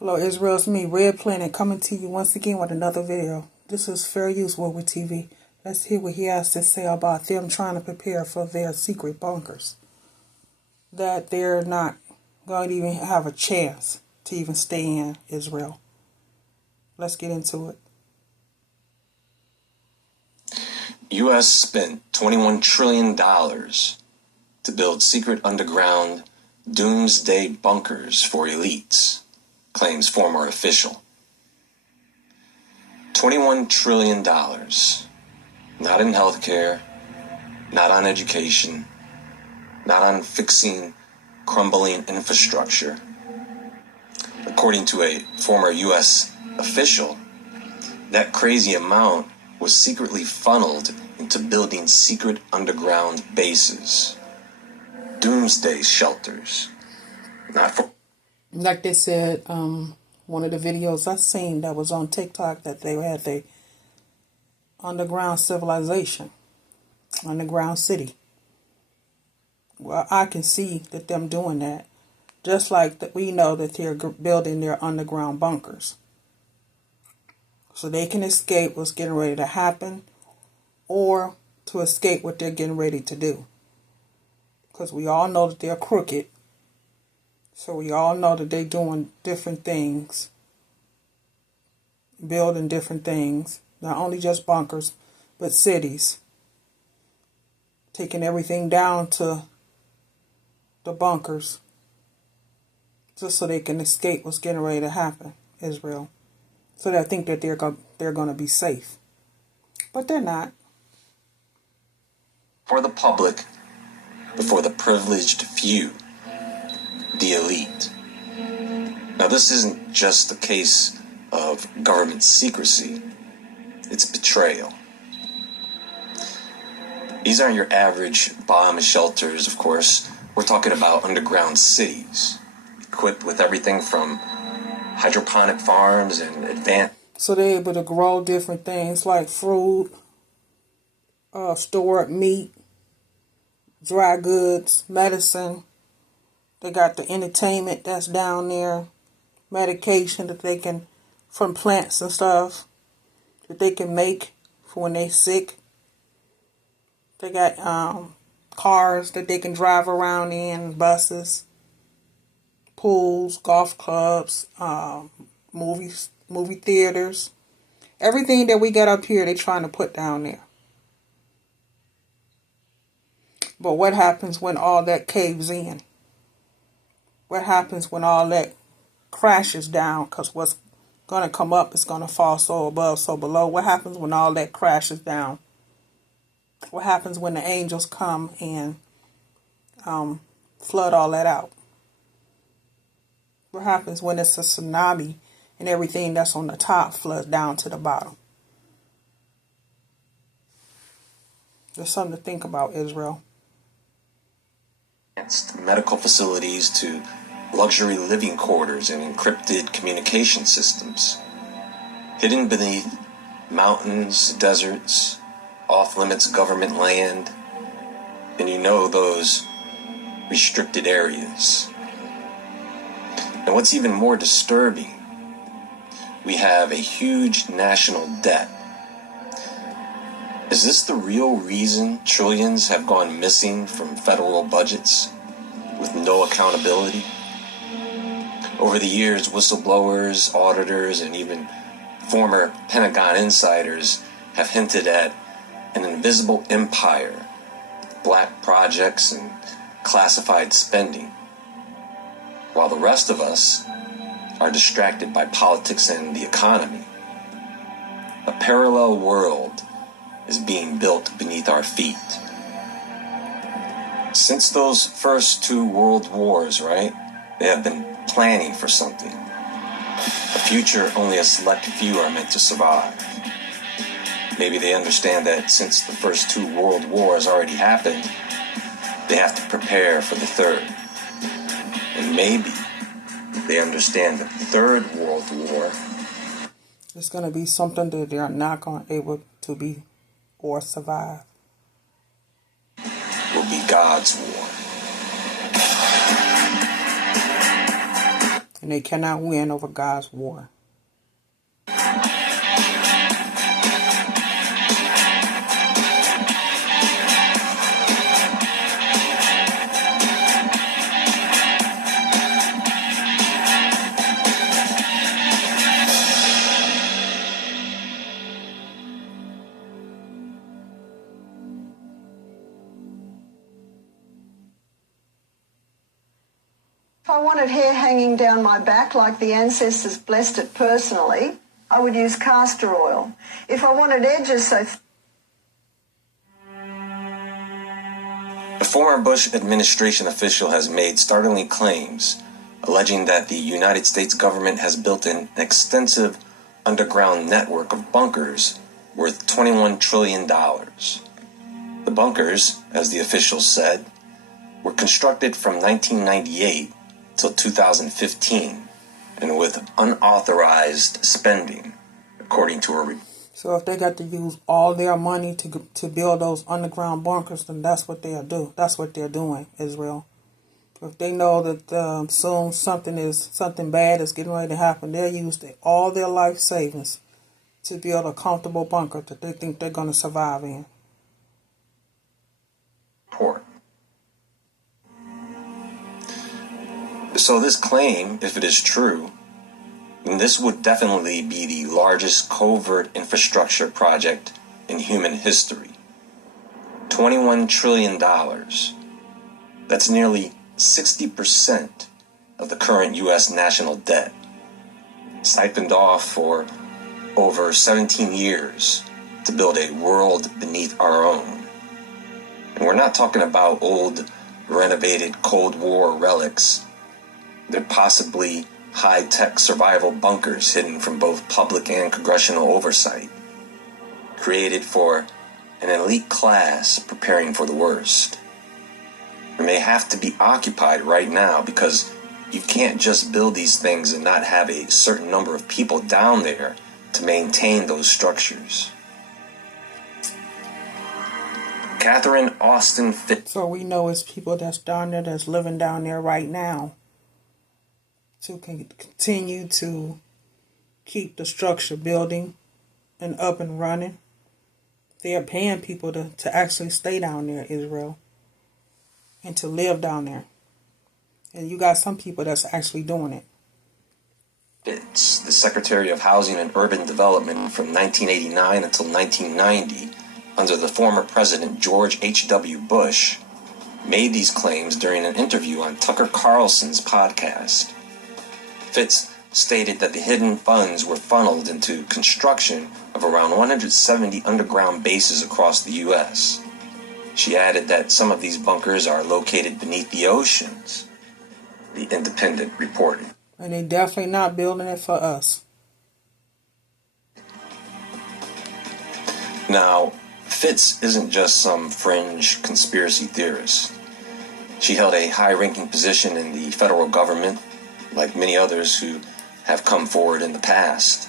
Hello Israel, it's me, Red Planet, coming to you once again with another video. This is Fair Use Woodward TV. Let's hear what he has to say about them trying to prepare for their secret bunkers. That they're not going to even have a chance to even stay in Israel. Let's get into it. U.S. spent $21 trillion to build secret underground doomsday bunkers for elites, claims former official. $21 trillion. Not in healthcare, not on education, not on fixing crumbling infrastructure. According to a former U.S. official, that crazy amount was secretly funneled into building secret underground bases. Doomsday shelters. Not for... Like they said, one of the videos I seen that was on TikTok, that they had the underground civilization, underground city. Well, I can see that them doing that. Just like that, we know that they're building their underground bunkers. So they can escape what's getting ready to happen, or to escape what they're getting ready to do. Because we all know that they're crooked. So we all know that they're doing different things. Building different things. Not only just bunkers, but cities. Taking everything down to the bunkers. Just so they can escape what's getting ready to happen, Israel. So they think that they're going to be safe. But they're not. For the public, before the privileged few, the elite. Now, this isn't just a case of government secrecy. It's betrayal. These aren't your average bomb shelters, of course. We're talking about underground cities, equipped with everything from hydroponic farms and advanced... So they're able to grow different things like fruit, stored meat, dry goods, medicine. They got the entertainment that's down there, medication that they can, from plants and stuff, that they can make for when they're sick. They got cars that they can drive around in, buses, pools, golf clubs, movie theaters. Everything that we got up here, they're trying to put down there. But what happens when all that caves in? What happens when all that crashes down? Because what's going to come up is going to fall so above, so below. What happens when all that crashes down? What happens when the angels come and flood all that out? What happens when it's a tsunami and everything that's on the top floods down to the bottom? There's something to think about, Israel. Medical facilities to luxury living quarters and encrypted communication systems. Hidden beneath mountains, deserts, off-limits government land, and you know those restricted areas. And what's even more disturbing, we have a huge national debt. Is this the real reason trillions have gone missing from federal budgets with no accountability? Over the years, whistleblowers, auditors, and even former Pentagon insiders have hinted at an invisible empire, black projects, and classified spending, while the rest of us are distracted by politics and the economy. A parallel world is being built beneath our feet. Since those first two world wars, right, they have been planning for something. A future only a select few are meant to survive. Maybe they understand that since the first two world wars already happened, they have to prepare for the third. And maybe they understand that the third world war is going to be something that they're not going to be able to be or survive. Will be God's war. And they cannot win over God's war. If I wanted hair hanging down my back like the ancestors blessed it personally, I would use castor oil. If I wanted edges so... A former Bush administration official has made startling claims, alleging that the United States government has built an extensive underground network of bunkers worth $21 trillion. The bunkers, as the official said, were constructed from 1998 till 2015, and with unauthorized spending, according to a report. So if they got to use all their money to build those underground bunkers, then that's what they'll do. That's what they're doing, Israel. If they know that soon something bad is getting ready to happen, they'll use all their life savings to build a comfortable bunker that they think they're going to survive in. Report. So this claim, if it is true, this would definitely be the largest covert infrastructure project in human history. $21 trillion. That's nearly 60% of the current U.S. national debt, siphoned off for over 17 years to build a world beneath our own. And we're not talking about old, renovated Cold War relics. They're possibly high-tech survival bunkers hidden from both public and congressional oversight, created for an elite class preparing for the worst. And they have to be occupied right now because you can't just build these things and not have a certain number of people down there to maintain those structures. Catherine Austin Fitz. So we know it's people that's down there that's living down there right now to continue to keep the structure building and up and running. They are paying people to actually stay down there, Israel, and to live down there. And you got some people that's actually doing it. Fitz, the Secretary of Housing and Urban Development from 1989 until 1990, under the former President George H.W. Bush, made these claims during an interview on Tucker Carlson's podcast. Fitz stated that the hidden funds were funneled into construction of around 170 underground bases across the U.S. She added that some of these bunkers are located beneath the oceans, The Independent reported. And they definitely not building it for us. Now, Fitz isn't just some fringe conspiracy theorist. She held a high-ranking position in the federal government, like many others who have come forward in the past.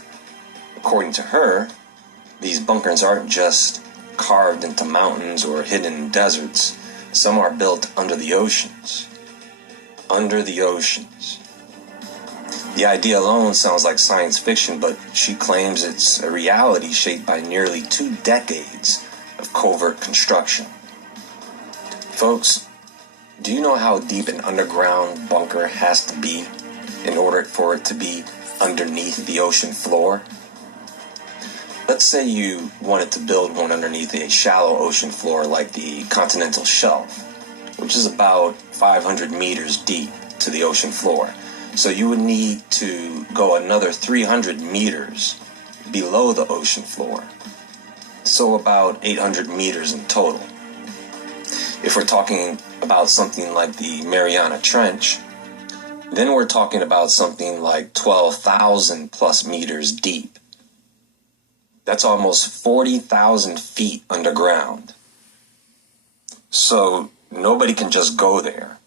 According to her, these bunkers aren't just carved into mountains or hidden in deserts. Some are built under the oceans. Under the oceans. The idea alone sounds like science fiction, but she claims it's a reality shaped by nearly 2 decades of covert construction. Folks, do you know how deep an underground bunker has to be in order for it to be underneath the ocean floor? Let's say you wanted to build one underneath a shallow ocean floor like the continental shelf, which is about 500 meters deep to the ocean floor. So you would need to go another 300 meters below the ocean floor. So about 800 meters in total. If we're talking about something like the Mariana Trench, then we're talking about something like 12,000 plus meters deep. That's almost 40,000 feet underground. So nobody can just go there.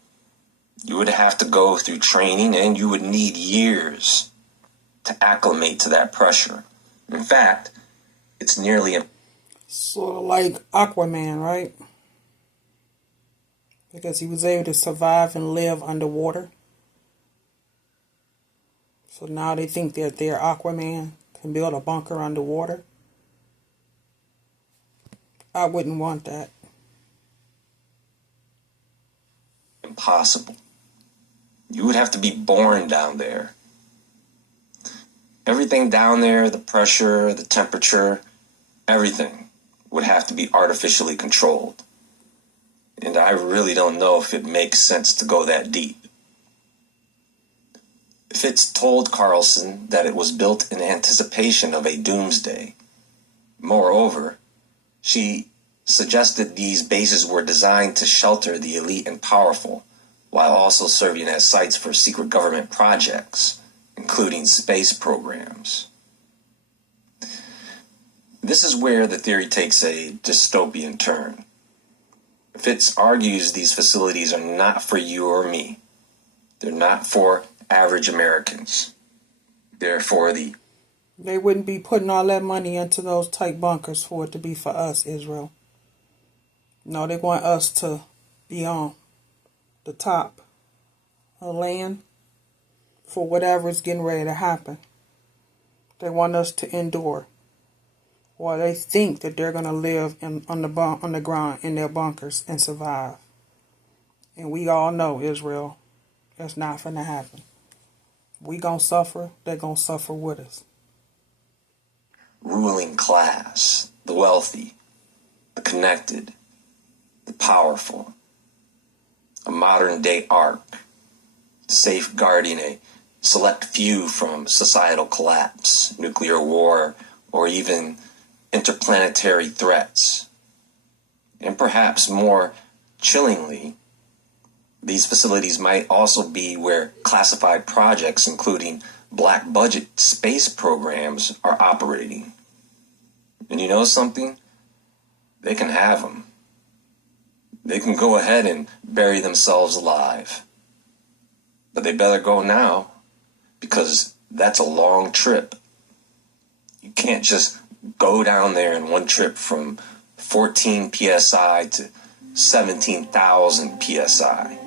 You would have to go through training, and you would need years to acclimate to that pressure. In fact, it's nearly sort of like Aquaman, right? Because he was able to survive and live underwater. So now they think that their Aquaman can build a bunker underwater. I wouldn't want that. Impossible. You would have to be born down there. Everything down there, the pressure, the temperature, everything would have to be artificially controlled. And I really don't know if it makes sense to go that deep. Fitz told Carlson that it was built in anticipation of a doomsday. Moreover, she suggested these bases were designed to shelter the elite and powerful, while also serving as sites for secret government projects, including space programs. This is where the theory takes a dystopian turn. Fitz argues these facilities are not for you or me. They're not for average Americans. They're for the... They wouldn't be putting all that money into those tight bunkers for it to be for us, Israel. No, they want us to be on the top of land for whatever is getting ready to happen. They want us to endure. Or they think that they're going to live on the ground in their bunkers and survive. And we all know, Israel, that's not going to happen. We going to suffer, they're going to suffer with us. Ruling class, the wealthy, the connected, the powerful. A modern-day ark, safeguarding a select few from societal collapse, nuclear war, or even interplanetary threats. And perhaps more chillingly, these facilities might also be where classified projects, including black budget space programs, are operating. And you know something? They can have them. They can go ahead and bury themselves alive. But they better go now, because that's a long trip. You can't just go down there in one trip from 14 psi to 17,000 psi.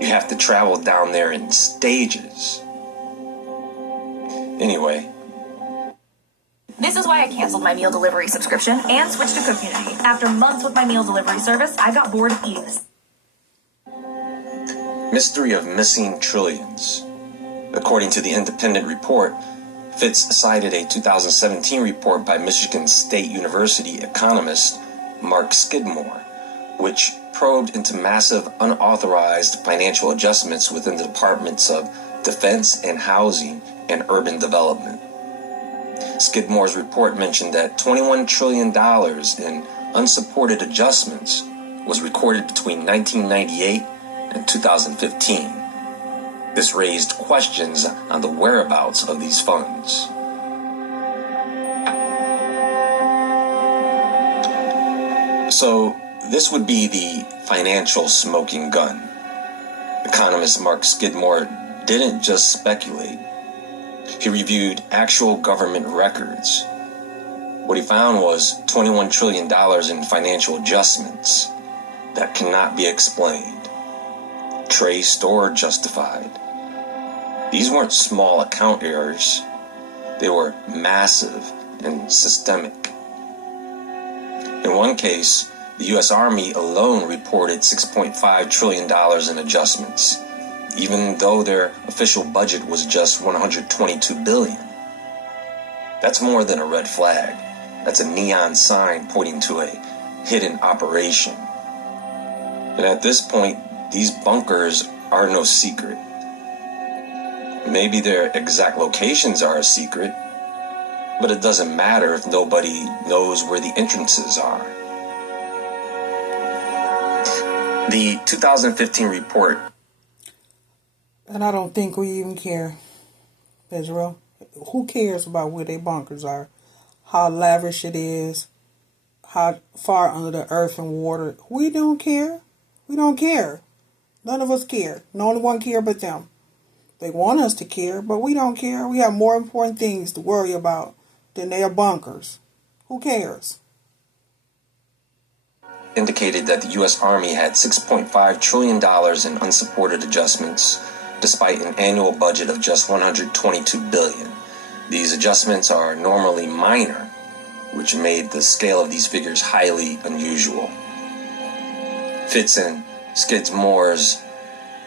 You have to travel down there in stages. Anyway. This is why I canceled my meal delivery subscription and switched to Community. After months with my meal delivery service, I got bored of eating this. Mystery of missing trillions. According to the independent report, Fitz cited a 2017 report by Michigan State University economist Mark Skidmore, which probed into massive unauthorized financial adjustments within the departments of Defense and Housing and Urban Development. Skidmore's report mentioned that $21 trillion in unsupported adjustments was recorded between 1998 and 2015. This raised questions on the whereabouts of these funds. So, this would be the financial smoking gun. Economist Mark Skidmore didn't just speculate. He reviewed actual government records. What he found was $21 trillion in financial adjustments that cannot be explained, traced, or justified. These weren't small account errors. They were massive and systemic. In one case, the U.S. Army alone reported $6.5 trillion in adjustments, even though their official budget was just $122 billion. That's more than a red flag. That's a neon sign pointing to a hidden operation. And at this point, these bunkers are no secret. Maybe their exact locations are a secret, but it doesn't matter if nobody knows where the entrances are. The 2015 report. And I don't think we even care, Israel. Who cares about where their bunkers are? How lavish it is? How far under the earth and water? We don't care. We don't care. None of us care. No one care but them. They want us to care, but we don't care. We have more important things to worry about than their bunkers. Who cares? Indicated that the U.S. Army had $6.5 trillion in unsupported adjustments, despite an annual budget of just $122 billion. These adjustments are normally minor, which made the scale of these figures highly unusual. Fitz and Skidmore's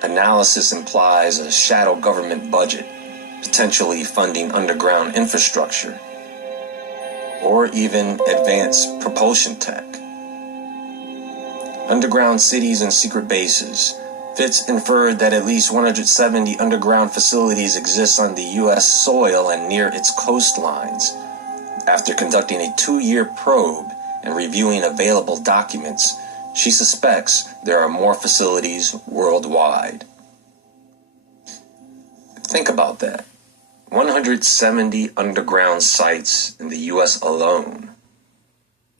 analysis implies a shadow government budget, potentially funding underground infrastructure, or even advanced propulsion tech. Underground cities and secret bases. Fitz inferred that at least 170 underground facilities exist on the U.S. soil and near its coastlines. After conducting a 2-year probe and reviewing available documents, she suspects there are more facilities worldwide. Think about that. 170 underground sites in the U.S. alone.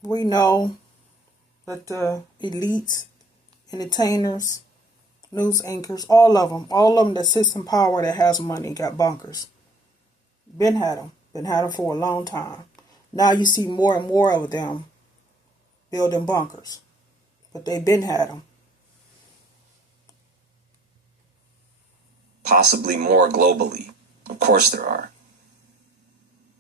We know that the elites, entertainers, news anchors, all of them that sits in power that has money got bunkers. Been had them for a long time. Now you see more and more of them building bunkers, but they've been had them. Possibly more globally. Of course there are.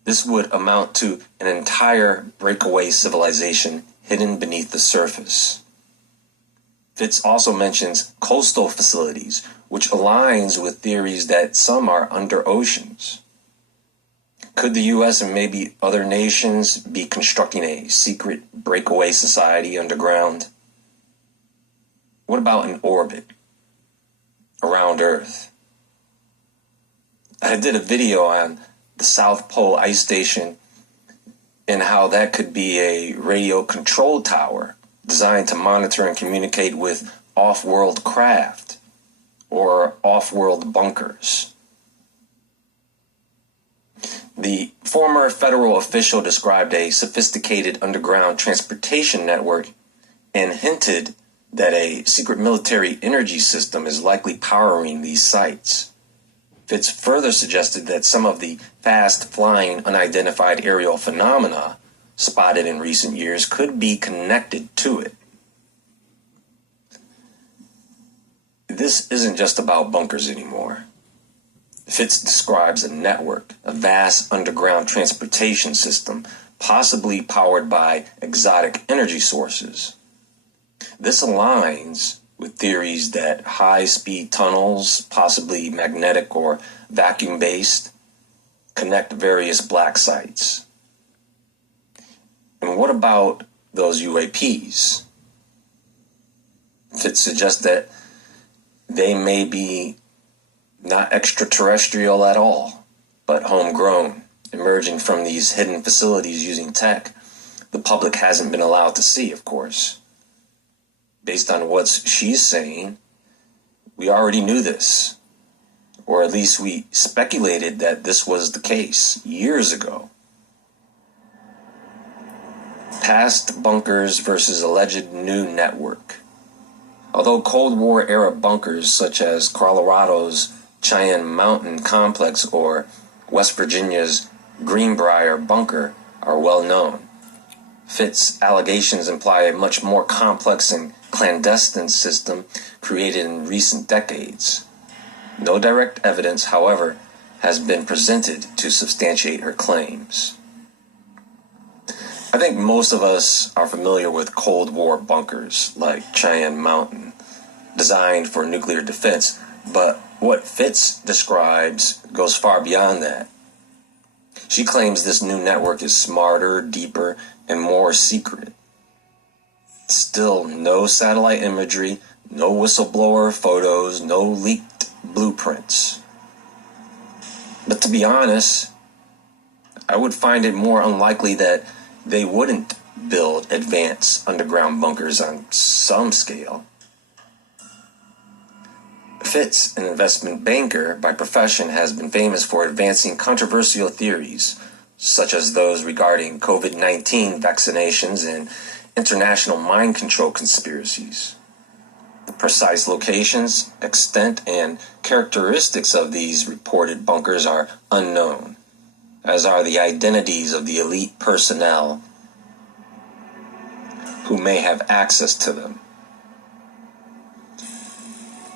This would amount to an entire breakaway civilization hidden beneath the surface. Fitz also mentions coastal facilities, which aligns with theories that some are under oceans. Could the U.S. and maybe other nations be constructing a secret breakaway society underground? What about in orbit around Earth? I did a video on the South Pole Ice Station and how that could be a radio control tower designed to monitor and communicate with off-world craft or off-world bunkers. The former federal official described a sophisticated underground transportation network and hinted that a secret military energy system is likely powering these sites. Fitz further suggested that some of the fast-flying unidentified aerial phenomena spotted in recent years could be connected to it. This isn't just about bunkers anymore. Fitz describes a network, a vast underground transportation system, possibly powered by exotic energy sources. This aligns with theories that high-speed tunnels, possibly magnetic or vacuum-based, connect various black sites. And what about those UAPs? Fitz suggests that they may be not extraterrestrial at all, but homegrown, emerging from these hidden facilities using tech the public hasn't been allowed to see, of course. Based on what she's saying, we already knew this, or at least we speculated that this was the case years ago. Past bunkers versus alleged new network. Although Cold War era bunkers such as Colorado's Cheyenne Mountain Complex or West Virginia's Greenbrier Bunker are well known, Fitz allegations imply a much more complex and clandestine system created in recent decades. No direct evidence, however, has been presented to substantiate her claims. I think most of us are familiar with Cold War bunkers like Cheyenne Mountain, designed for nuclear defense, but what Fitz describes goes far beyond that. She claims this new network is smarter, deeper, and more secret. Still, no satellite imagery, no whistleblower photos, no leaked blueprints. But to be honest, I would find it more unlikely that they wouldn't build advanced underground bunkers on some scale. Fitz, an investment banker by profession, has been famous for advancing controversial theories, such as those regarding COVID-19 vaccinations and international mind control conspiracies. The precise locations, extent, and characteristics of these reported bunkers are unknown, as are the identities of the elite personnel who may have access to them.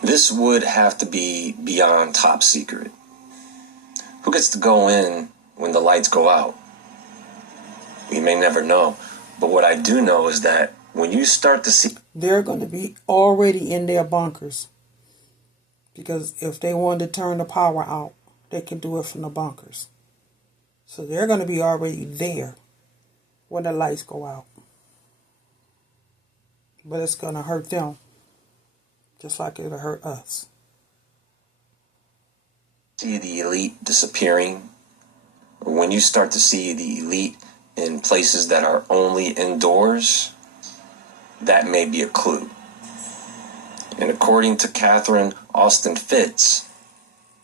This would have to be beyond top secret. Who gets to go in when the lights go out? We may never know. But what I do know is that when you start to see... They're going to be already in their bunkers. Because if they wanted to turn the power out, they can do it from the bunkers. So they're going to be already there when the lights go out. But it's going to hurt them just like it'll hurt us. See the elite disappearing, or when you start to see the elite in places that are only indoors, that may be a clue. And according to Catherine Austin Fitz,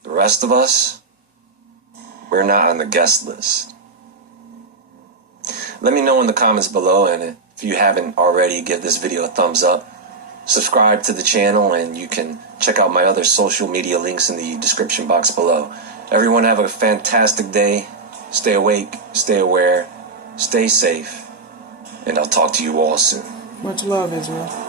the rest of us, we're not on the guest list. Let me know in the comments below, and if you haven't already, give this video a thumbs up. Subscribe to the channel, and you can check out my other social media links in the description box below. Everyone have a fantastic day. Stay awake, stay aware, stay safe, and I'll talk to you all soon. Much love, Israel.